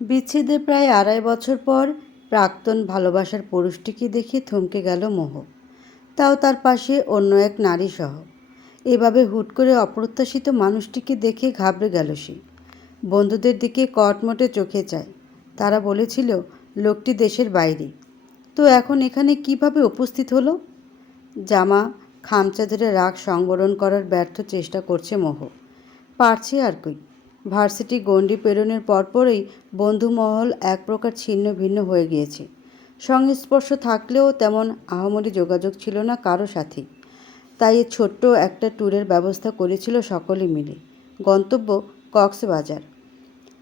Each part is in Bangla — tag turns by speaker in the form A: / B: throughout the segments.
A: বিচ্ছেদের প্রায় আড়াই বছর পর প্রাক্তন ভালোবাসার পুরুষটিকে দেখে থমকে গেল মোহ। তাও তার পাশে অন্য এক নারী সহ এভাবে হুট করে অপ্রত্যাশিত মানুষটিকে দেখে ঘাবড়ে গেল সে। বন্ধুদের দিকে কটমটে চোখে চায়। তারা বলেছিল, লোকটি দেশের বাইরে। তো এখন এখানে কীভাবে উপস্থিত হলো? জামা, খামচা ধরে রাগ সংবরণ করার ব্যর্থ চেষ্টা করছে মোহ। পারছে আর কই। ভার্সিটি গণ্ডি পেরোনোর পরপরই বন্ধুমহল এক প্রকার ছিন্ন ভিন্ন হয়ে গিয়েছে। সংস্পর্শ থাকলেও তেমন আহামরি যোগাযোগ ছিল না কারও সাথে। তাই ছোট্ট একটা ট্যুরের ব্যবস্থা করেছিল সকলে মিলে। গন্তব্য কক্সবাজার।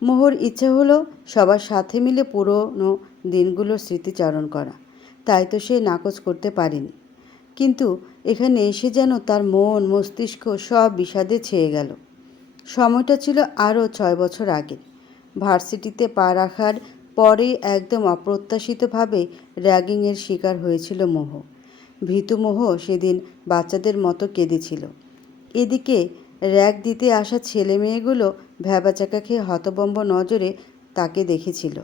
A: মোহর ইচ্ছে হলো সবার সাথে মিলে পুরনো দিনগুলোর স্মৃতিচারণ করা। তাই তো সে নাকচ করতে পারেনি। কিন্তু এখানে এসে যেন তার মন মস্তিষ্ক সব বিষাদে ছেয়ে গেল। সময়টা ছিল আরও ছয় বছর আগে ভার্সিটিতে পা রাখার পরেই একদম অপ্রত্যাশিতভাবে র্যাগিংয়ের শিকার হয়েছিল মোহ। ভীতু মোহ সেদিন বাচ্চাদের মতো কেঁদেছিল। এদিকে র্যাগ দিতে আসা ছেলে মেয়েগুলো ভ্যাবাচাকা খেয়ে হতবম্ব নজরে তাকে দেখেছিল।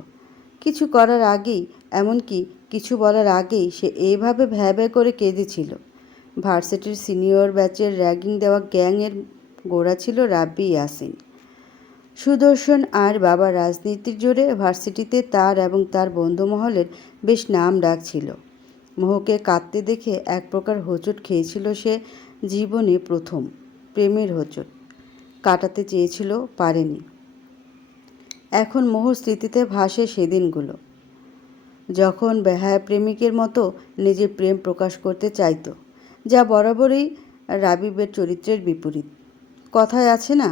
A: কিছু করার আগেই, এমনকি কিছু বলার আগেই সে এইভাবে ভ্যাবে করে কেঁদেছিল। ভার্সিটির সিনিয়র ব্যাচের র্যাগিং দেওয়া গ্যাংয়ের গোড়া ছিল রাব্বি ইয়াসিন। সুদর্শন আর বাবা রাজনীতির জোরে ভার্সিটিতে তার এবং তার বন্ধুমহলের বেশ নাম ডাক ছিল। মোহকে কাঁদতে দেখে এক প্রকার হোঁচট খেয়েছিল সে, জীবনে প্রথম, প্রেমের হোঁচট। কাটাতে চেয়েছিল, পারেনি। এখন মোহর স্মৃতিতে ভাসে সেদিনগুলো। যখন বেহায়া প্রেমিকের মতো নিজের প্রেম প্রকাশ করতে চাইতো, যা বরাবরই রাবিবের চরিত্রের বিপরীত। কথায় আছে না,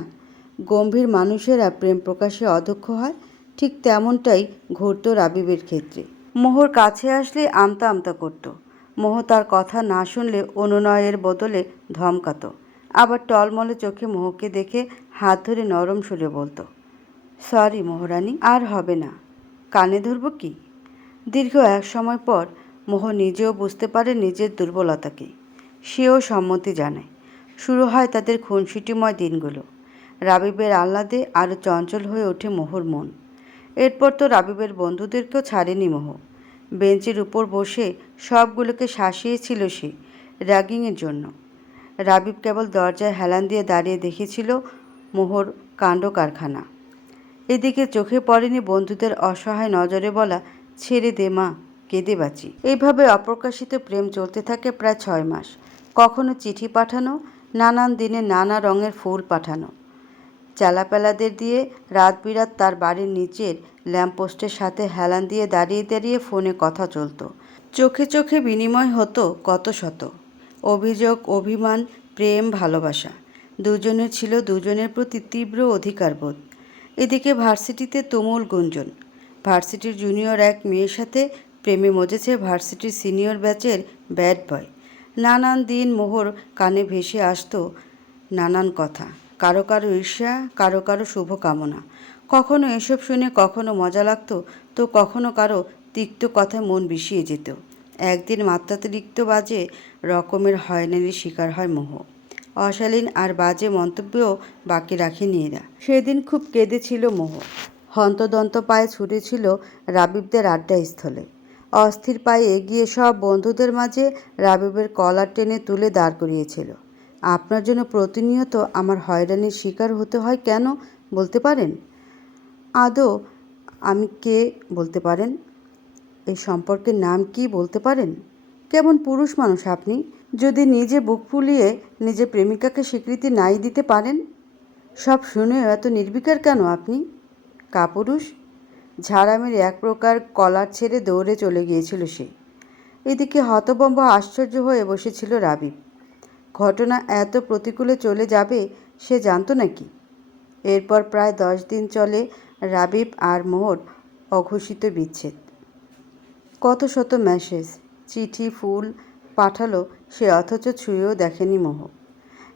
A: গম্ভীর মানুষেরা প্রেম প্রকাশে অদক্ষ হয়, ঠিক তেমনটাই ঘটত রাবিবের ক্ষেত্রে। মোহর কাছে আসলে আমতা আমতা করত। মোহ তার কথা না শুনলে অনুনয়ের বদলে ধমকাতো। আবার টলমলে চোখে মোহকে দেখে হাত ধরে নরম সুরে বলতো, সরি মোহরানি, আর হবে না। কানে ধরবো কি? দীর্ঘ এক সময় পর মোহ নিজেও বুঝতে পারে নিজের দুর্বলতাকে। সেও সম্মতি জানায়। শুরু হয় তাদের খুনসুটিময় দিনগুলো। রাবিবের আহ্লাদে আরও চঞ্চল হয়ে ওঠে মোহর মন। এরপর তো রাবিবের বন্ধুদেরকেও ছাড়েনি মোহ। বেঞ্চের উপর বসে সবগুলোকে শাসিয়েছিল সে র্যাগিংয়ের জন্য। রাবিব কেবল দরজায় হেলান দিয়ে দাঁড়িয়ে দেখেছিল মোহর কাণ্ড কারখানা। এদিকে চোখে পড়েনি বন্ধুদের অসহায় নজরে বলা, ছেড়ে দে মা, কেঁদে বাঁচি। এইভাবে অপ্রকাশিত প্রেম চলতে থাকে প্রায় ছয় মাস। কখনো চিঠি পাঠানো নানান দিনে নানা রঙের ফুল পাঠানো। চালাপেলাদের দিয়ে রাত বিরাত তার বাড়ির নিচের ল্যাম্পপোস্টের সাথে হেলান দিয়ে দাঁড়িয়ে দাঁড়িয়ে ফোনে কথা চলতো। চোখে চোখে বিনিময় হতো কত শত। অভিযোগ, অভিমান, প্রেম, ভালোবাসা। দুজনের ছিল দুজনের প্রতি তীব্র অধিকারবোধ। এদিকে ভার্সিটিতে তুমুল গুঞ্জন। ভার্সিটির জুনিয়র এক মেয়ের সাথে প্রেমে মজেছে ভার্সিটির সিনিয়র ব্যাচের ব্যাড বয়। নানান দিন মোহর কানে ভেসে আসতো নানান কথা। কারও কারও ঈর্ষা, কারও কারও শুভকামনা। কখনো এসব শুনে কখনো মজা লাগতো, তো কখনো কারও তিক্ত কথায় মন বিষিয়ে যেত। একদিন মাত্রাতিরিক্ত বাজে রকমের হয়রানির শিকার হয় মোহ। অশালীন আর বাজে মন্তব্যও বাকি রাখেনি এরা সেদিন খুব কেঁদেছিল মোহ। হন্তদন্ত পায়ে ছুটেছিল রাবিবদের আড্ডাস্থলে। অস্থির পায়ে এগিয়ে সব বন্ধুদের মাঝে রাবিবের কলার টেনে তুলে দাঁড় করিয়েছিল। আপনার জন্য প্রতিনিয়ত আমার হয়রানির শিকার হতে হয় কেন? বলতে পারেন? আদৌ আমি কে? বলতে পারেন? এই সম্পর্কের নাম কি? বলতে পারেন? কেমন পুরুষ মানুষ আপনি? যদি নিজে বুক ফুলিয়ে নিজে প্রেমিকাকে স্বীকৃতি নাই দিতে পারেন? সব শুনেও এত নির্বিকার কেন আপনি? কাপুরুষ ঝাড়ামের এক প্রকার কলার ছেড়ে দৌড়ে চলে গিয়েছিল সে। এদিকে হতবম্ব আশ্চর্য হয়ে বসেছিল রাবিব। ঘটনা এত প্রতিকূলে চলে যাবে, সে জানতো নাকি? এরপর প্রায় দশ দিন চলে রাবিব আর মোহর অঘোষিত বিচ্ছেদ। কত শত মেসেজ, চিঠি, ফুল পাঠালো সে, অথচ ছুঁয়েও দেখেনি মোহ।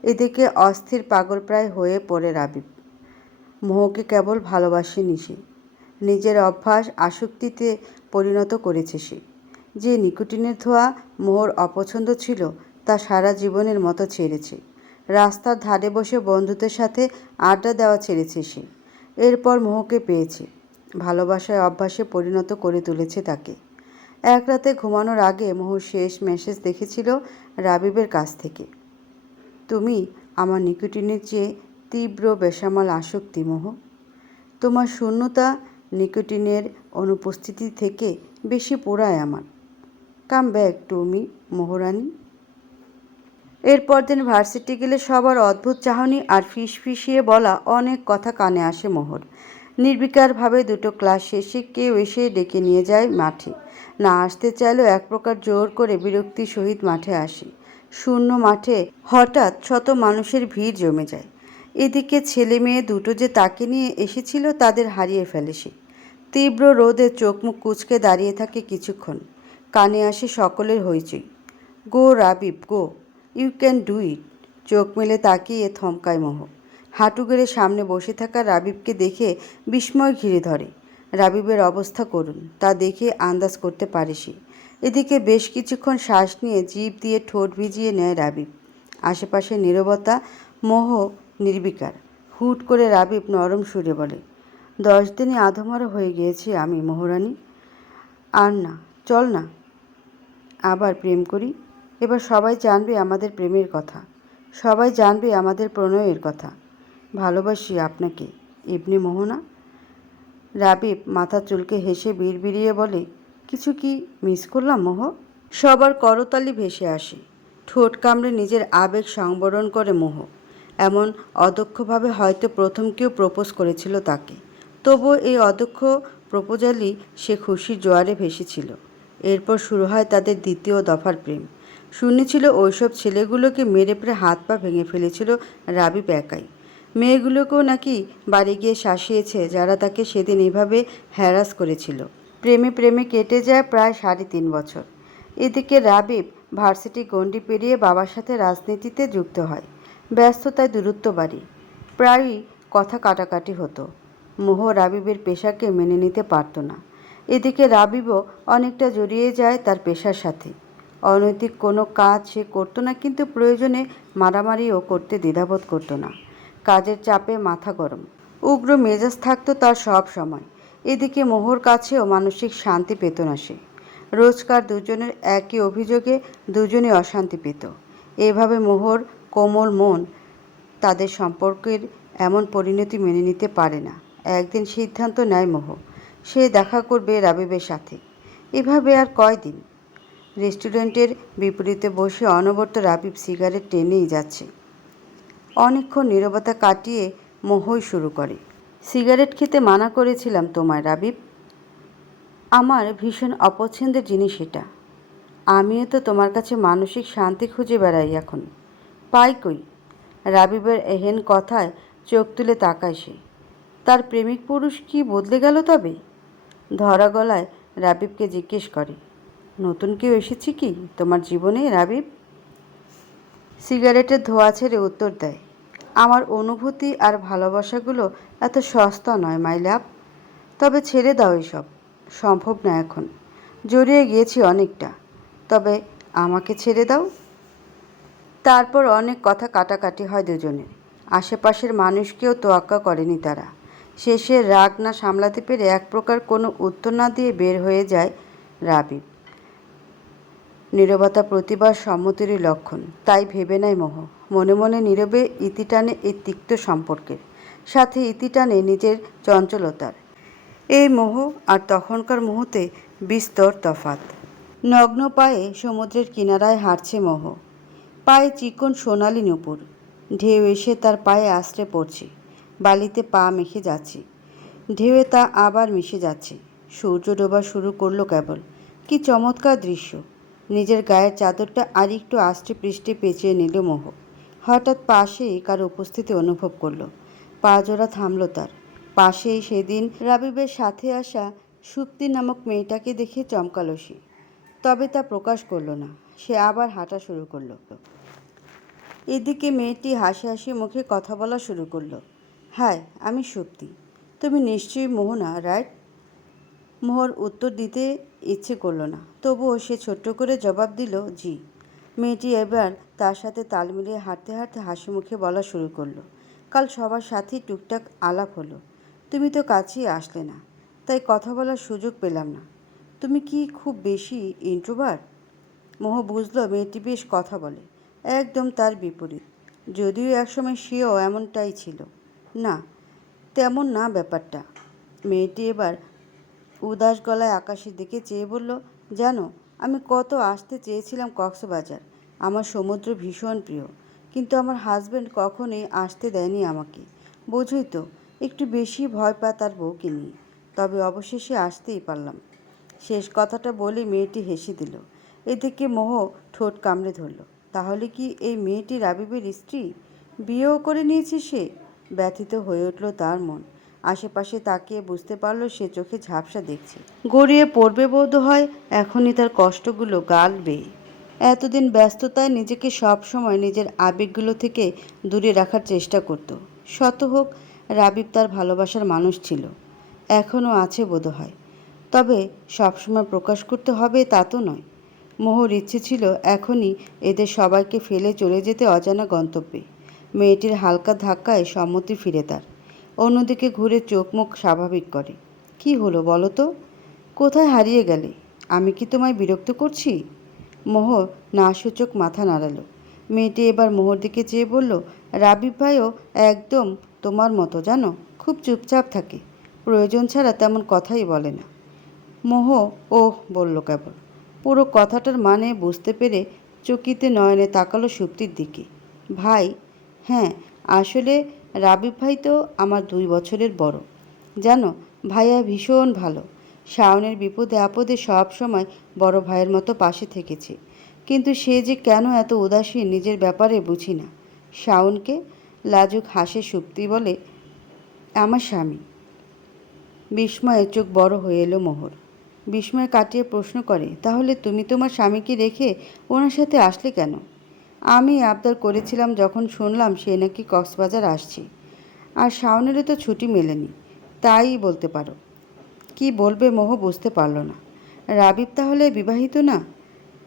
A: এদিকে অস্থির পাগল প্রায় হয়ে পড়ে রাবিব। মোহকে কেবল ভালোবাসেনি সে। নিজের অভ্যাস আসক্তিতে পরিণত করেছে সে। যে নিকোটিনের ধোয়া মোহর অপছন্দ ছিল, তা সারা জীবনের মতো ছেড়েছে। রাস্তার ধারে বসে বন্ধুদের সাথে আড্ডা দেওয়া ছেড়েছে সে। এরপর মোহকে পেয়েছে। ভালোবাসায় অভ্যাসে পরিণত করে তুলেছে তাকে। এক রাতে ঘুমানোর আগে মোহর শেষ মেসেজ দেখেছিল রাবিবের কাছ থেকে। তুমি আমার নিকোটিনের চেয়ে তীব্র বেসামাল আসক্তি, মোহ। তোমার শূন্যতা নিকোটিনের অনুপস্থিতি থেকে বেশি পোড়ায় আমার। Come back to me, Moharani. এরপর দিন ভার্সিটি গেলে সবার অদ্ভুত চাহনি আর ফিস ফিসিয়ে বলা অনেক কথা কানে আসে মোহর। নির্বিকারভাবে দুটো ক্লাস শেষে কেউ এসে ডেকে নিয়ে যায় মাঠে। না আসতে চাইলেও এক প্রকার জোর করে বিরক্তির সহিত মাঠে আসে। শূন্য মাঠে হঠাৎ শত মানুষের ভিড় জমে যায়। এদিকে ছেলে মেয়ে দুটো যে তাকে নিয়ে এসেছিল তাদের হারিয়ে ফেলে সে। তীব্র রোদে চোখ মুখ কুচকে দাঁড়িয়ে থাকে কিছুক্ষণ। কানে আসে সকলের হইচই। Go Rabib, go, you can do it. চোখ মেলে তাকিয়ে থমকায় মোহ। হাঁটু গেড়ে সামনে বসে থাকা রাবিবকে দেখে বিস্ময় ঘিরে ধরে। রাবিবের অবস্থা করুন, তা দেখে আন্দাজ করতে পারে সে। এদিকে বেশ কিছুক্ষণ শ্বাস নিয়ে জিভ দিয়ে ঠোঁট ভিজিয়ে নেয় রাবিব। আশেপাশে নীরবতা, মোহ, নির্বিকার। হুট করে রাবিব নরম সুরে বলে দশ দিনই আধমারও হয়ে গিয়েছি আমি, মোহরানি। আর না, চল না। আবার প্রেম করি। এবার সবাই জানবে আমাদের প্রেমের কথা। সবাই জানবে আমাদের প্রণয়ের কথা। ভালোবাসি আপনাকে, ইবনে মোহনা। রাবিব মাথা চুলকে হেসে বিড়বিড়িয়ে বলে, কিছু কি মিস করলাম, মোহ? সবার করতালি ভেসে আসে। ঠোঁট কামড়ে নিজের আবেগ সংবরণ করে মোহ। এমন অদক্ষভাবে হয়তো প্রথম কেউ প্রপোজ করেছিল তাকে। তবুও এই অদক্ষ প্রপোজালই সে খুশির জোয়ারে ভেসেছিল। এরপর শুরু হয় তাদের দ্বিতীয় দফার প্রেম। শুনেছিল ওইসব ছেলেগুলোকে মেরে প্রায় হাত পা ভেঙে ফেলেছিল রাবি একাই। মেয়েগুলোকেও নাকি বাড়ি গিয়ে শাসিয়েছে যারা তাকে সেদিন এভাবে হ্যারাস করেছিল। প্রেমে প্রেমে কেটে যায় প্রায় সাড়ে তিন বছর। এদিকে রাবিব ভার্সিটি গণ্ডি পেরিয়ে বাবার সাথে রাজনীতিতে যুক্ত হয়। ব্যস্ততায় দূরত্ব বাড়ি। প্রায়ই কথা কাটাকাটি হতো। মোহ রাবিবের পেশাকে মেনে নিতে পারত না। এদিকে রাবিবও অনেকটা জড়িয়ে যায় তার পেশার সাথে। অনৈতিক কোনো কাজ সে করতো না, কিন্তু প্রয়োজনে মারামারিও করতে দ্বিধাবোধ করতো না। কাজের চাপে মাথা গরম। উগ্র মেজাজ থাকতো তার সব সময়। এদিকে মোহর কাছেও মানসিক শান্তি পেত না সে। রোজকার দুজনের একই অভিযোগে দুজনে অশান্তি পেত। এভাবে মোহর, কোমল মন তাদের সম্পর্কের এমন পরিণতি মেনে নিতে পারে না। একদিন সিদ্ধান্ত নেয় মোহ। সে দেখা করবে রাবিবের সাথে। এভাবে আর কয়দিন? রেস্টুরেন্টের বিপরীতে বসে অনবরত রাবিব সিগারেট টেনেই যাচ্ছে। অনেকক্ষণ নীরবতা কাটিয়ে মোহই শুরু করে। সিগারেট খেতে মানা করেছিলাম তোমায়, রাবিব। আমার ভীষণ অপছন্দের জিনিস এটা। আমিও তো তোমার কাছে মানসিক শান্তি খুঁজে বেড়াই এখন। পাই কই? রাবিবের এহেন কথায় চোখ তুলে তাকায় সে। তার প্রেমিক পুরুষ কি বদলে গেল তবে? ধরা গলায় রাবিবকে জিজ্ঞেস করে। নতুন কেউ এসেছে কি? তোমার জীবনে রাবিব? সিগারেটের ধোয়া ছেড়ে উত্তর দেয়, আমার অনুভূতি আর ভালোবাসাগুলো এত সস্তা নয় মাই লাভ তবে ছেড়ে দাও এসব, সম্ভব না এখন। জড়িয়ে গিয়েছি অনেকটা, তবে আমাকে ছেড়ে দাও। তারপর অনেক কথা কাটাকাটি হয় দুজনের। আশেপাশের মানুষকেও তোয়াক্কা করেনি তারা। শেষে রাগ না সামলাতে পেরে এক প্রকার কোনো উত্তর না দিয়ে বের হয়ে যায় রাবিব নীরবতা প্রতিবার সম্মতিরই লক্ষণ। তাই ভেবে নেয় মোহ। মনে মনে নীরবে ইতি টানে এই তিক্ত সম্পর্কের। সাথে ইতি টানে নিজের চঞ্চলতার। এই মোহ আর তখনকার মুহূর্তে বিস্তর তফাত নগ্ন পায়ে সমুদ্রের কিনারায় হাঁটছে মোহ। পায়ে চিকন সোনালি নুপুর। ঢেউ এসে তার পায়ে আশ্রে পড়ছে। বালিতে পা মেখে যাচ্ছে। ঢেউয়ে তা আবার মিশে যাচ্ছে। সূর্য ডোবা শুরু করল কেবল। কি চমৎকার দৃশ্য। নিজের গায়ের চাদরটা আর একটু আষ্টে পৃষ্ঠে পেঁচিয়ে নিল মোহ। হঠাৎ পাশেই কার উপস্থিতি অনুভব করল। পা জোড়া থামলো তার। পাশেই সেদিন রাবিবের সাথে আসা সুপ্তি নামক মেয়েটাকে দেখে চমকালো সে। তবে তা প্রকাশ করল না। সে আবার হাঁটা শুরু করল। এদিকে মেয়েটি হাসি হাসি মুখে কথা বলা শুরু করল। হাই আমি সুপ্তি তুমি নিশ্চয়ই মোহনা, রাইট? মোহর উত্তর দিতে ইচ্ছে করল না। তবুও সে ছোট্ট করে জবাব দিল, জি। মেয়েটি এবার তার সাথে তাল মিলিয়ে হাঁটতে হাঁটতে হাসি মুখে বলা শুরু করল। কাল সবার সাথেই টুকটাক আলাপ হলো। তুমি তো কাছেই আসলে না, তাই তাই কথা বলার সুযোগ পেলাম না। তুমি কি খুব বেশি ইন্ট্রোভার্ট মোহ বুঝলো মেয়েটি বেশ কথা বলে, একদম তার বিপরীত। যদিও একসময় সেও এমনটাই ছিল। না, তেমন না ব্যাপারটা। মেয়েটি এবার উদাস গলায় আকাশের দিকে চেয়ে বলল, জানো, আমি কত আসতে চেয়েছিলাম কক্সবাজার। আমার সমুদ্র ভীষণ প্রিয়, কিন্তু আমার হাজব্যান্ড কখনোই আসতে দেয়নি আমাকে। বোঝই তো, একটু বেশি ভয় পায় তার বউকে নিয়ে। তবে অবশেষে আসতেই পারলাম। শেষ কথাটা বলে মেয়েটি হেসে দিল। এদিকে মোহ ঠোঁট কামড়ে ধরল। তাহলে কি এই মেয়েটি রাবিবের স্ত্রী? বিয়েও করে নিয়েছে সে? ব্যথিত হয়ে উঠল তার মন। আশেপাশে তাকিয়ে বুঝতে পারল সে চোখে ঝাপসা দেখছে। গড়িয়ে পড়বে বোধ হয়, এখনই তার কষ্টগুলো গাল বেয়ে এতদিন ব্যস্ততায় নিজেকে সব সময় নিজের আবেগগুলো থেকে দূরে রাখার চেষ্টা করত। শত হোক, রাবিব তার ভালোবাসার মানুষ ছিল। এখনও আছে বোধ হয়। তবে সবসময় প্রকাশ করতে হবে তা তো নয়। মোহর ইচ্ছে ছিল এখনই এদের সবাইকে ফেলে চলে যেতে অজানা গন্তব্যে। মেয়েটির হালকা ধাক্কায় সম্মতি ফিরে তার। অন্যদিকে ঘুরে চোখ মুখ স্বাভাবিক করে। কি হলো বলো তো? কোথায় হারিয়ে গেলে? আমি কি তোমায় বিরক্ত করছি? মোহর না সূচক মাথা নাড়ালো। মেয়েটি এবার মোহর দিকে চেয়ে বলল রাবিব ভাইও একদম তোমার মতো, জানো? খুব চুপচাপ থাকে। প্রয়োজন ছাড়া তেমন কথাই বলে না। মোহ ওহ বলল কেবল। পুরো কথাটার মানে বুঝতে পেরে চকিতে নয়নে তাকালো সুপ্তির দিকে। ভাই হ্যাঁ আসলে রাবিব ভাই তো আমার দুই বছরের বড়। জানো, ভাইয়া ভীষণ ভালো। শাওনের বিপদে আপদে সব সময় বড় ভাইয়ের মতো পাশে থেকেছে। কিন্তু সে যে কেন এত উদাসীন নিজের ব্যাপারে বুঝি না। শাওনকে লাজুক হাসে সুপ্তি বলে, আমার স্বামী। বিস্ময়ে চোখ বড় হয়ে এলো মোহর। বিস্ময় কাটিয়ে প্রশ্ন করে, তাহলে তুমি তোমার স্বামীকে রেখে ওনার সাথে আসলে কেন? আমি আবদার করেছিলাম যখন শুনলাম সে নাকি কক্সবাজার আসছে। আর শাওনেরও তো ছুটি মেলেনি, তাই বলতে পারো। কি বলবে মোহ বুঝতে পারল না। রাবিব তাহলে বিবাহিত না?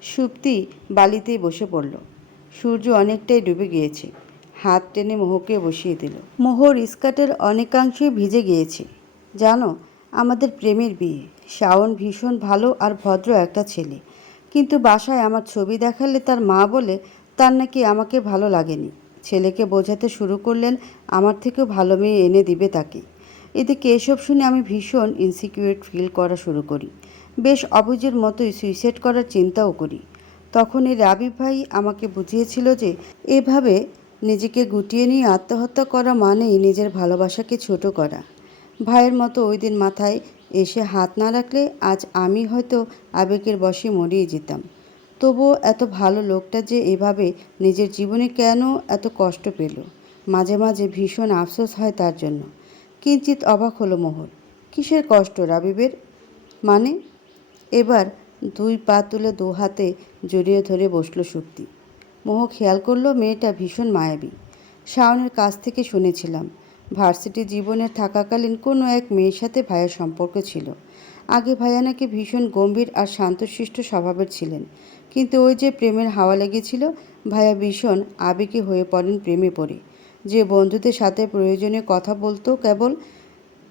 A: সুপ্তি বালিতেই বসে পড়ল। সূর্য অনেকটাই ডুবে গিয়েছে। হাত টেনে মোহকে বসিয়ে দিল। মোহর স্কার্টের অনেকাংশই ভিজে গিয়েছে। জানো, আমাদের প্রেমের বিয়ে। শাওন ভীষণ ভালো আর ভদ্র একটা ছেলে। কিন্তু বাসায় আমার ছবি দেখালে তার মা বলে তার নাকি আমাকে ভালো লাগেনি। ছেলেকে বোঝাতে শুরু করলেন, আমার থেকেও ভালো মেয়ে এনে দিবে তাকে। এদিকে এসব শুনে আমি ভীষণ ইনসিকিউর ফিল করা শুরু করি। বেশ অবুজের মতোই সুইসাইড করার চিন্তাও করি। তখন এই রাবিব ভাই আমাকে বুঝিয়েছিল যে, এভাবে নিজেকে গুটিয়ে নিয়ে আত্মহত্যা করা মানেই নিজের ভালোবাসাকে ছোট করা। ভাইয়ের মতো ওই দিন মাথায় এসে হাত না রাখলে আজ আমি হয়তো আবেগের বশে মরিয়ে যেতাম। তবুও এত ভালো লোকটা যে এভাবে নিজের জীবনে কেন এত কষ্ট পেল? মাঝে মাঝে ভীষণ আফসোস হয় তার জন্য। কিঞ্চিত অবাক হলো মোহর কিসের কষ্ট রাবিবের? মানে? এবার দুই পা তুলে দু হাতে জড়িয়ে ধরে বসল শক্তি মোহ খেয়াল করল মেয়েটা ভীষণ মায়াবী। শাওনের কাছ থেকে শুনেছিলাম, ভার্সিটি জীবনে থাকাকালীন কোনো এক মেয়ের সাথে ভাইয়ের সম্পর্ক ছিল। আগে ভাইয়া নাকি ভীষণ গম্ভীর আর শান্তশিষ্ট স্বভাবের ছিলেন। কিন্তু ওই যে প্রেমের হাওয়া লেগেছিল, ভাইয়া ভীষণ আবেগে হয়ে পড়েন প্রেমে পড়ে। যে বন্ধুদের সাথে প্রয়োজনে কথা বলতো কেবল,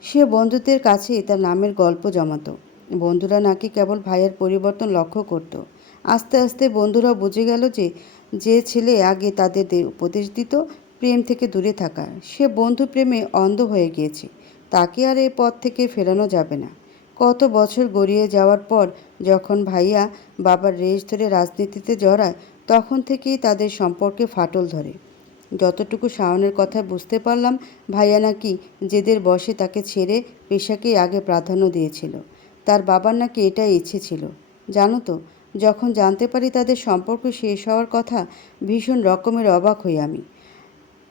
A: সে বন্ধুদের কাছেই তার নামের গল্প জমাতো। বন্ধুরা নাকি কেবল ভাইয়ের পরিবর্তন লক্ষ্য করত। আস্তে আস্তে বন্ধুরা বুঝে গেল যে যে ছেলে আগে তাদের উপদেশ দিত প্রেম থেকে দূরে থাকা সে বন্ধু প্রেমে অন্ধ হয়ে গিয়েছে। তাকে আর এই পথ থেকে ফেরানো যাবে না। কত বছর গড়িয়ে যাওয়ার পর যখন ভাইয়া বাবার রেশ ধরে রাজনীতিতে জড়ায়, তখন থেকেই তাদের সম্পর্কে ফাটল ধরে। যতটুকু শাওনের কথা বুঝতে পারলাম, ভাইয়া নাকি জেদের বসে তাকে ছেড়ে পেশাকেই আগে প্রাধান্য দিয়েছিল। তার বাবার নাকি এটাই ইচ্ছে ছিল। জানো তো, যখন জানতে পারি তাদের সম্পর্ক শেষ হওয়ার কথা, ভীষণ রকমের অবাক হই আমি।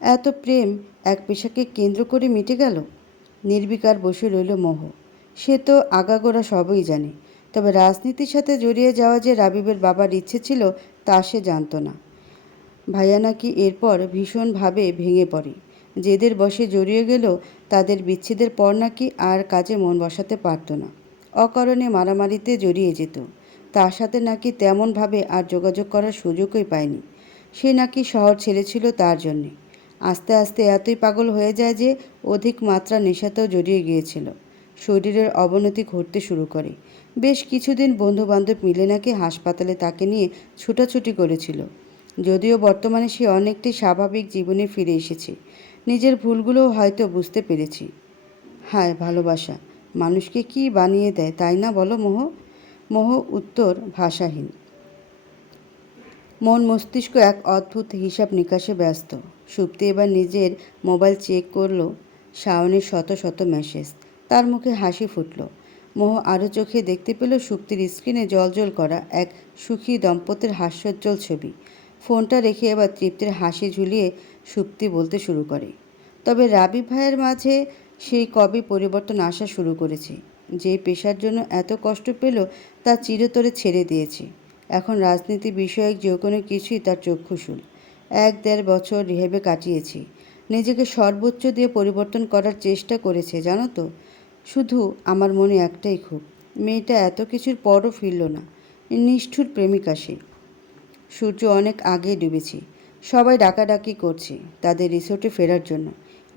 A: এত প্রেম এক পেশাকে কেন্দ্র করে মিটে গেল? নির্বিকার বসে রইল মোহ। সে তো আগাগোড়া সবই জানে। তবে রাজনীতির সাথে জড়িয়ে যাওয়া যে রাবিবের বাবার ইচ্ছে ছিল, তা সে জানতো না। ভাইয়া নাকি এরপর ভীষণভাবে ভেঙে পড়ে। যেদের বসে জড়িয়ে গেল তাদের বিচ্ছেদের পর নাকি আর কাজে মন বসাতে পারতো না। অকারণে মারামারিতে জড়িয়ে যেত। তার সাথে নাকি তেমনভাবে আর যোগাযোগ করার সুযোগই পায়নি। সে নাকি শহর ছেড়েছিল তার জন্যে। আস্তে আস্তে এতই পাগল হয়ে যায় যে অধিক মাত্রা নেশাতেও জড়িয়ে গিয়েছিল। শরীরের অবনতি ঘটতে শুরু করে। বেশ কিছুদিন বন্ধুবান্ধব মিলে নাকি হাসপাতালে তাকে নিয়ে ছুটাছুটি করেছিল। যদিও বর্তমানে সে অনেকটাই স্বাভাবিক জীবনে ফিরে এসেছে। নিজের ভুলগুলোও হয়তো বুঝতে পেরেছি। হায় ভালোবাসা, মানুষকে কি বানিয়ে দেয়, তাই না বলো মোহ? মোহ উত্তর ভাষাহীন। মন মস্তিষ্ক এক অদ্ভুত হিসাব নিকাশে ব্যস্ত। সুপ্তি এবার নিজের মোবাইল চেক করল, শাওনের শত শত মেসেজ তার মুখে হাসি ফুটল। মোহ আরও চোখে দেখতে পেল সুপ্তির স্ক্রিনে জলজল করা এক সুখী দম্পতির হাস্যোজ্জ্বল ছবি। ফোনটা রেখে এবার তৃপ্তির হাসি ঝুলিয়ে সুপ্তি বলতে শুরু করে। তবে রাবি ভাইয়ের মাঝে সেই কবে পরিবর্তন আসা শুরু করেছে। যে পেশার জন্য এত কষ্ট পেল, তা চিরতরে ছেড়ে দিয়েছে। এখন রাজনীতি বিষয়ক যে কোনো কিছুই তার চক্ষুশুল এক দেড় বছর রিহেবে কাটিয়েছি। নিজেকে সর্বোচ্চ দিয়ে পরিবর্তন করার চেষ্টা করেছে, জানো তো? শুধু আমার মনে একটাই খুব মেয়েটা এত কিছুর পরও ফিরল না, নিষ্ঠুর প্রেমিকা সে। সূর্য অনেক আগে ডুবেছে, সবাই ডাকাডাকি করছে তাদের রিসোর্টে ফেরার জন্য,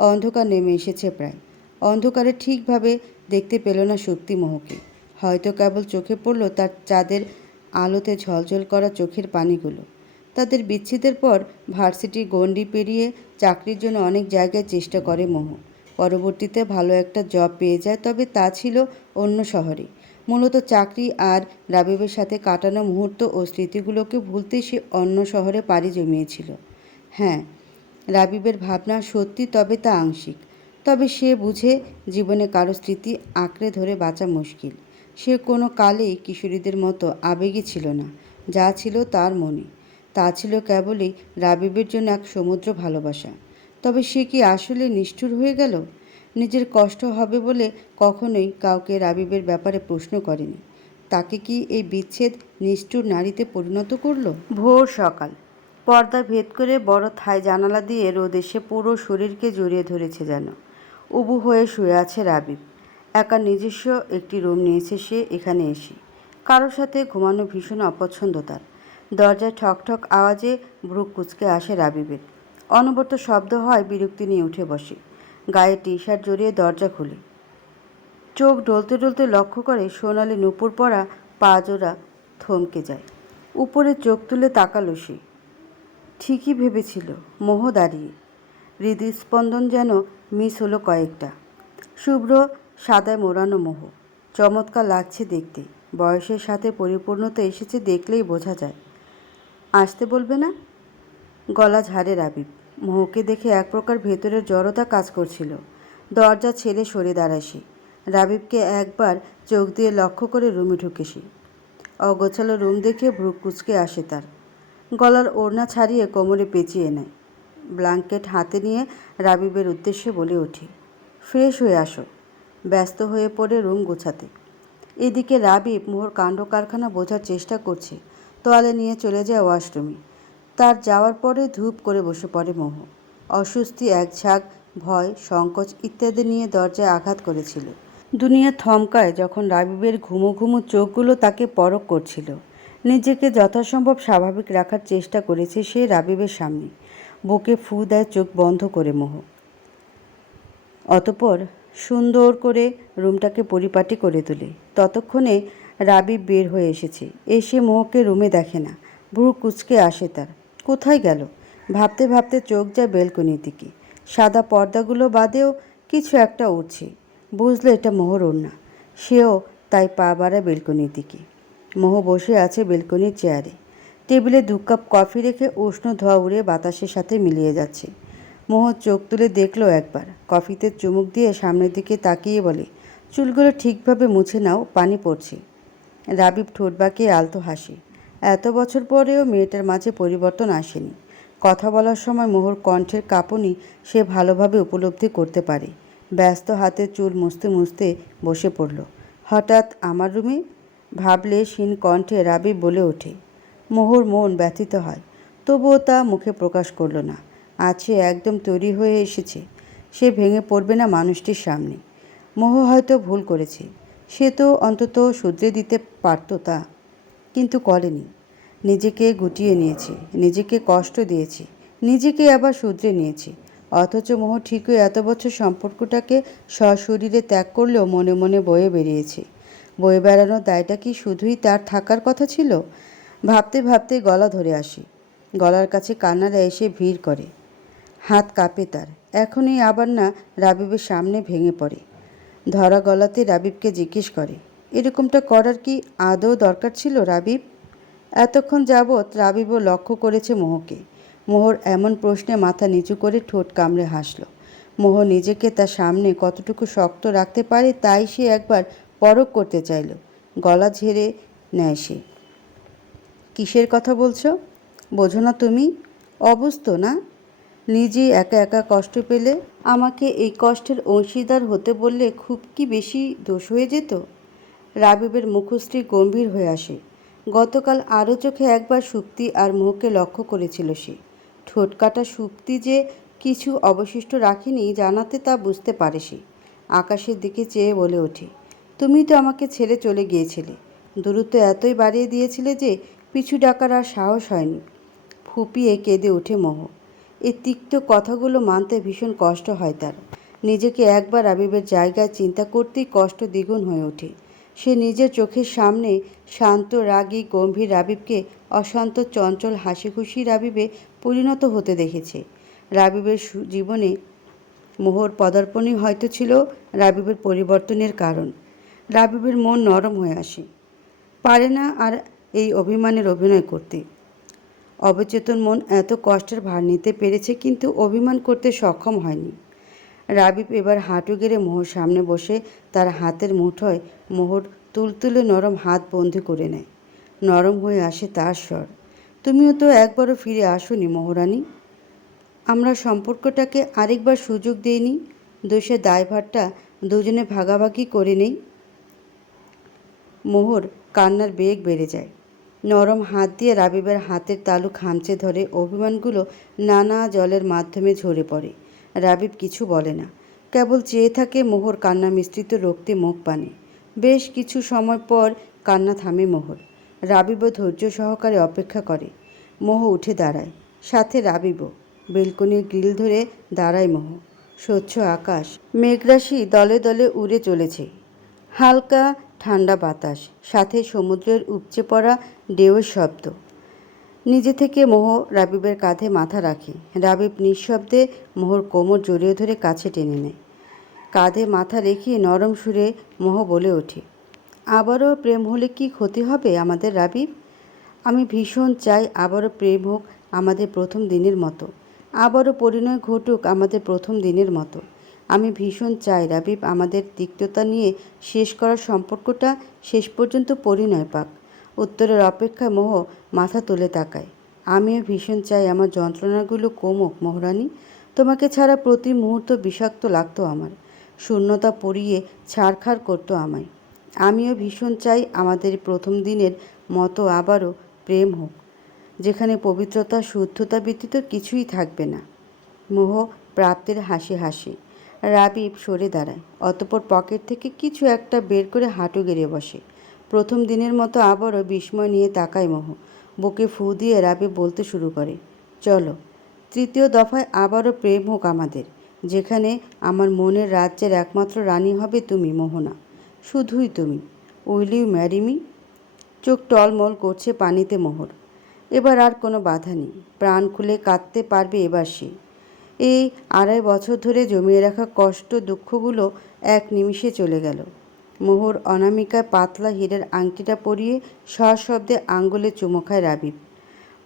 A: অন্ধকার নেমে এসেছে প্রায়, অন্ধকারে ঠিকভাবে দেখতে পেল না শক্তি মোহকে, হয়তো কেবল চোখে পড়ল তার চাঁদের আলোতে ঝলঝল করা চোখের পানিগুলো, তাদের বিচ্ছেদের পর ভার্সিটি গণ্ডি পেরিয়ে চাকরির জন্য অনেক জায়গায় চেষ্টা করে মোহ। পরবর্তীতে ভালো একটা জব পেয়ে যায়, তবে তা ছিল অন্য শহরে। মূলত চাকরি আর রাবিবের সাথে কাটানো মুহূর্ত ও স্মৃতিগুলোকে ভুলতে সে অন্য শহরে পাড়ি জমিয়েছিল। হ্যাঁ রাবিবের ভাবনা সত্যি, তবে তা আংশিক। তবে সে বুঝে জীবনে কারও স্মৃতি আঁকড়ে ধরে বাঁচা মুশকিল। সে কোনো কালেই কিশোরীদের মতো আবেগী ছিল না, যা ছিল তার মনে। তা ছিল কেবলই রাবিবের জন্য এক সমুদ্র ভালোবাসা। তবে সে কি আসলে নিষ্ঠুর হয়ে গেল? নিজের কষ্ট হবে বলে কখনোই কাউকে রাবিবের ব্যাপারে প্রশ্ন করেনি। তাকে কি এই বিচ্ছেদ নিষ্ঠুর নারীতে পরিণত করল? ভোর সকাল। পর্দা ভেদ করে বড় থাই জানালা দিয়ে রোদ এসে পুরো শরীরকে জড়িয়ে ধরেছে যেন। উবু হয়ে শুয়ে আছে রাবিব। একা নিজস্ব একটি রুম নিয়েছে সে এখানে এসে। কারোর সাথে ঘুমানো ভীষণ অপছন্দ তার। দরজায় ঠক ঠক আওয়াজে ব্রুক কুচকে আসে রাবিবের। অনবরত শব্দ হয়, বিরক্তি নিয়ে উঠে বসে। গায়ে টি শার্ট জড়িয়ে দরজা খুলে। চোখ ডলতে ডলতে লক্ষ্য করে সোনালি নুপুর পরা পা জোড়া থমকে যায়। উপরে চোখ তুলে তাকালো সে। ঠিকই ভেবেছিল, মোহ দাঁড়িয়ে। হৃদস্পন্দন যেন মিস হলো কয়েকটা। শুভ্র সাদায় মোড়ানো মোহ। চমৎকার লাগছে দেখতে। বয়সের সাথে পরিপূর্ণতা এসেছে দেখলেই বোঝা যায়। আসতে বলবে না? গলা ঝাড়ে রাবিব মোহকে দেখে এক প্রকার ভেতরের জড়তা কাজ করছিল। দরজা ছেড়ে সরে দাঁড়ায় সে রাবিবকে একবার চোখ দিয়ে লক্ষ্য করে রুমে ঢুকে সে অগোছালো রুম দেখে ভ্রু কুচকে আসে তার। গলার ওড়না ছাড়িয়ে কোমরে পেঁচিয়ে নেয়। ব্ল্যাঙ্কেট হাতে নিয়ে রাবিবের উদ্দেশ্যে বলে ওঠে ফ্রেশ হয়ে আসো। ব্যস্ত হয়ে পড়ে রুম গোছাতে। এদিকে রাবিব মোহর কাণ্ড কারখানা বোঝার চেষ্টা করছে। তোয়ালে নিয়ে চলে যায় ওয়াশরুমে। তার যাওয়ার পরে ধূপ করে বসে পড়ে মোহ। অস্বস্তি এক ঝাঁক ভয়, সংকোচ ইত্যাদি নিয়ে দরজায় আঘাত করেছিল। দুনিয়া থমকায় যখন রাবিবের ঘুমো ঘুমো চোখগুলো তাকে পরক করছিল। নিজেকে যথাসম্ভব স্বাভাবিক রাখার চেষ্টা করেছে সে রাবিবের সামনে। বুকে ফু দেয় চোখ বন্ধ করে মোহ। অতপর সুন্দর করে রুমটাকে পরিপাটি করে তোলে। ততক্ষণে রাবি বের হয়ে এসেছে। এসে মোহকে রুমে দেখে না। ভ্রু কুচকে আসে তার। কোথায় গেল? ভাবতে ভাবতে চোখ যায় বেলকনির দিকে। সাদা পর্দাগুলো বাদেও কিছু একটা উঠছে বুঝলো এটা মোহর ওড়না। সেও তাই পা বাড়ায় বেলকনির দিকে। মোহ বসে আছে বেলকনির চেয়ারে। টেবিলে দু কাপ কফি রেখে উষ্ণ ধোয়া উড়ে বাতাসের সাথে মিলিয়ে যাচ্ছে। মোহ চোখ তুলে দেখল একবার। কফিতে চুমুক দিয়ে সামনের দিকে তাকিয়ে বলে, চুলগুলো ঠিকভাবে মুছে নাও, পানি পড়ছে। রাবিব ঠোঁট বাঁকিয়ে আলতো হাসি। এত বছর পরেও মেয়েটার মাঝে পরিবর্তন আসেনি। কথা বলার সময় মোহর কণ্ঠের কাঁপুনি সে ভালোভাবে উপলব্ধি করতে পারে। ব্যস্ত হাতে চুল মুছতে মুছতে বসে পড়ল। হঠাৎ আমার রুমে ভাবলে শিন কণ্ঠে রাবিব বলে ওঠে, মোহর, মন ব্যথিত হয়। তবুও তা মুখে প্রকাশ করল না। আছে একদম তৈরি হয়ে এসেছে। সে ভেঙে পড়বে না মানুষটির সামনে। মোহ হয়তো ভুল করেছে। সে তো অন্তত শুধরে দিতে পারত তা। কিন্তু করেনি। নিজেকে গুটিয়ে নিয়েছে, নিজেকে কষ্ট দিয়েছে, নিজেকে আবার শুধরে নিয়েছে। অথচ মোহ ঠিকই এত বছর সম্পর্কটাকে সশরীরে ত্যাগ করলেও মনে মনে বয়ে বেরিয়েছে। বয়ে বেড়ানোর দায়টা কি শুধুই তার থাকার কথা ছিল? ভাবতে ভাবতে গলা ধরে আসে। গলার কাছে কান্নারা এসে ভিড় করে। হাত কাঁপে তার। এখনই আবার না রাবিবের সামনে ভেঙে পড়ে। ধরা গলাতে রাবিবকে জিজ্ঞেস করে এরকমটা করার কি আদৌ দরকার ছিল রাবিব এতক্ষণ যাবৎ রাবিবও লক্ষ্য করেছে মোহকে। মোহর এমন প্রশ্নে মাথা নিচু করে ঠোঁট কামড়ে হাসল। মোহ নিজেকে তার সামনে কতটুকু শক্ত রাখতে পারে তাই সে একবার পরখ করতে চাইল। গলা ঝেড়ে নেয় সে। কিসের কথা বলছো? বোঝো না তুমি। অবস্থ না? নিজে একা একা কষ্ট পেলে আমাকে এই কষ্টের অংশীদার হতে বললে খুব কি বেশি দোষ হয়ে যেত? রাবিবের মুখশ্রী গম্ভীর হয়ে আসে। গতকাল আরও চোখে একবার সুপ্তি আর মোহকে লক্ষ্য করেছিল সে। ঠোঁট কাটা সুপ্তি যে কিছু অবশিষ্ট রাখেনি জানাতে তা বুঝতে পারে সে। আকাশের দিকে চেয়ে বলে ওঠে, তুমি তো আমাকে ছেড়ে চলে গিয়েছিলে। দূরত্ব এতই বাড়িয়ে দিয়েছিলে যে পিছু ডাকার আর সাহস হয়নি ফুপিয়ে কেঁদে ওঠে মোহ। এই তিক্ত কথাগুলো মানতে ভীষণ কষ্ট হয় তার। নিজেকে একবার আবিবের জায়গায় চিন্তা করতেই কষ্ট দ্বিগুণ হয়ে ওঠে। সে নিজের চোখের সামনে শান্ত, রাগী, গম্ভীর রাবিবকে অশান্ত, চঞ্চল হাসি খুশি রাবিবে পরিণত হতে দেখেছে। রাবিবের জীবনে মোহর পদার্পণই হয়তো ছিল রাবিবের পরিবর্তনের কারণ। রাবিবের মন নরম হয়ে আসে। পারে না আর এই অভিমানের অভিনয় করতে। অবচেতন মন এত কষ্টের ভার নিতে পেরেছে, কিন্তু অভিমান করতে সক্ষম হয়নি। রাবিব এবার হাঁটু গেড়ে মোহর সামনে বসে তার হাতের মুঠোয় মোহর তুলতুলে নরম হাত বন্দি করে নেয়। নরম হয়ে আসে তার স্বর। তুমিও তো একবারও ফিরে আসোনি মোহরানি। আমরা সম্পর্কটাকে আরেকবার সুযোগ দিইনি। দোষের দায়ভারটা দুজনে ভাগাভাগি করে নেই। মোহর কান্নার বেগ বেড়ে যায়। নরম হাত দিয়ে রাবিবের হাতের তালু খামচে ধরে অভিমানগুলো নানা জলের মাধ্যমে ঝরে পড়ে। রাবিব কিছু বলে না। কেবল চেয়ে থাকে মোহর কান্না মিশ্রিত রক্তে মুখ পানে। বেশ কিছু সময় পর কান্না থামে মোহর। রাবিবও ধৈর্য সহকারে অপেক্ষা করে। মোহ উঠে দাঁড়ায়। সাথে রাবিবও। বেলকনির গ্রিল ধরে দাঁড়ায় মোহ। স্বচ্ছ আকাশ। মেঘরাশি দলে দলে উড়ে চলেছে। হালকা ঠান্ডা বাতাস। সাথে সমুদ্রের উপচে পড়া ঢেউয়ের শব্দ। নিজে থেকে মোহ রাবিবের কাঁধে মাথা রাখে। রাবিব নিঃশব্দে মোহর কোমর জড়িয়ে ধরে কাছে টেনে নেয়। কাঁধে মাথা রেখে নরম সুরে মোহ বলে ওঠে, আবারও প্রেম হলে কি ক্ষতি হবে আমাদের রাবিব? আমি ভীষণ চাই আবারও প্রেম হোক আমাদের প্রথম দিনের মতো। আবারও পরিণয় ঘটুক আমাদের প্রথম দিনের মতো। আমি ভীষণ চাই রাবিব আমাদের তিক্ততা নিয়ে শেষ করার সম্পর্কটা শেষ পর্যন্ত পরিণয় পাক। উত্তরের অপেক্ষায় মোহ মাথা তুলে তাকায়। আমিও ভীষণ চাই আমার যন্ত্রণাগুলো কমুক, মোহরানি। তোমাকে ছাড়া প্রতি মুহূর্ত বিষাক্ত লাগতো আমার। শূন্যতা পড়িয়ে ছাড়খাড় করতো আমায়। আমিও ভীষণ চাই আমাদের প্রথম দিনের মতো আবারও প্রেম হোক, যেখানে পবিত্রতা, শুদ্ধতা ব্যতীত কিছুই থাকবে না। মোহ প্রাপ্তের হাসি হাসি। রাবিব সরে দাঁড়ায়। অতপর পকেট থেকে কিছু একটা বের করে হাঁটু গেড়ে বসে। প্রথম দিনের মতো আবারও বিস্ময় নিয়ে তাকায় মোহ। বুকে ফু দিয়ে রাবি বলতে শুরু করে, চলো, তৃতীয় দফায় আবারও প্রেম হোক আমাদের, যেখানে আমার মনের রাজ্যের একমাত্র রানী হবে তুমি, মোহনা, শুধুই তুমি। উইল ইউ ম্যারি মি চোখ টলমল করছে পানিতে মোহর। এবার আর কোনো বাধা নেই, প্রাণ খুলে কাঁদতে পারবে এবার সে। এই আড়াই বছর ধরে জমিয়ে রাখা কষ্ট দুঃখগুলো এক নিমিষে চলে গেল। মোহর অনামিকায় পাতলা হীরের আংটিটা পরিয়ে সশব্দে আঙ্গুলে চুমো খায় রাবিব।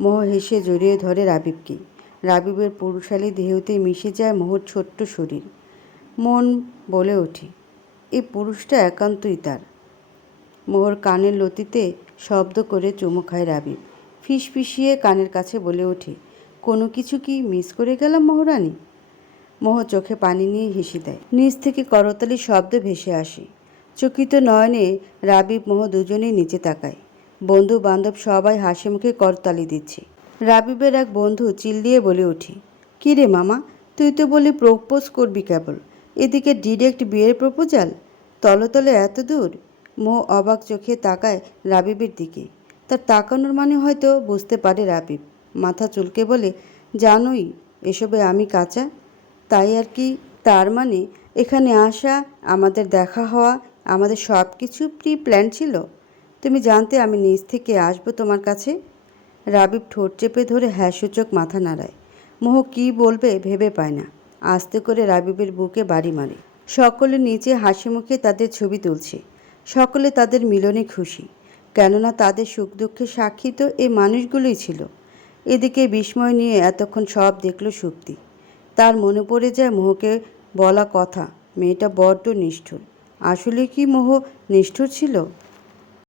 A: মোহ হেসে জড়িয়ে ধরে রাবিবকে। রাবিবের পুরুষালী দেহতে মিশে যায় মোহর ছোট্ট শরীর। মন বলে ওঠে এই পুরুষটা একান্তই তার। মোহর কানের লতিতে শব্দ করে চুমু খায় রাবিব। ফিসফিসিয়ে কানের কাছে বলে ওঠে, কোনো কিছু কি মিস করে গেলাম মোহরানি? মোহ চোখে পানি নিয়ে হেসে দেয়। নিচ থেকে করতালি শব্দ ভেসে আসে। চকিত নয়নে রাবিব মোহ দুজনেই নিচে তাকায়। বন্ধু বান্ধব সবাই হাসি মুখে করতালি দিচ্ছে। রাবিবের এক বন্ধু চিল্লিয়ে বলে উঠি কী রে মামা, তুই তো বলি প্রপোজ করবি কেবল। এদিকে ডিরেক্ট বিয়ের প্রপোজাল? তলে তলে এত দূর? মোহ অবাক চোখে তাকায় রাবিবের দিকে। তার তাকানোর মানে হয়তো বুঝতে পারে রাবিব। মাথা চুলকে বলে, জানোই, এসবে আমি কাঁচা। তাই আর কি, তার মানে এখানে আসা, আমাদের দেখা হওয়া আমাদের সব কিছু প্রি প্ল্যান ছিল। তুমি জানতে আমি নিজ থেকে আসব তোমার কাছে? রাবিব ঠোঁট চেপে ধরে হ্যাঁ সূচক মাথা নাড়ায়। মোহ কী বলবে ভেবে পায় না। আস্তে করে রাবিবের বুকে বাড়ি মারে। সকলে নিচে হাসি মুখে তাদের ছবি তুলছে। সকলে তাদের মিলনে খুশি। কেননা তাদের সুখ দুঃখে সাক্ষী তো এই মানুষগুলোই ছিল। এদিকে বিস্ময় নিয়ে এতক্ষণ সব দেখল সুক্তি তার মনে পড়ে যায় মোহকে বলা কথা, মেয়েটা বড্ড নিষ্ঠুর। আসলে কি মোহ নিষ্ঠুর ছিল?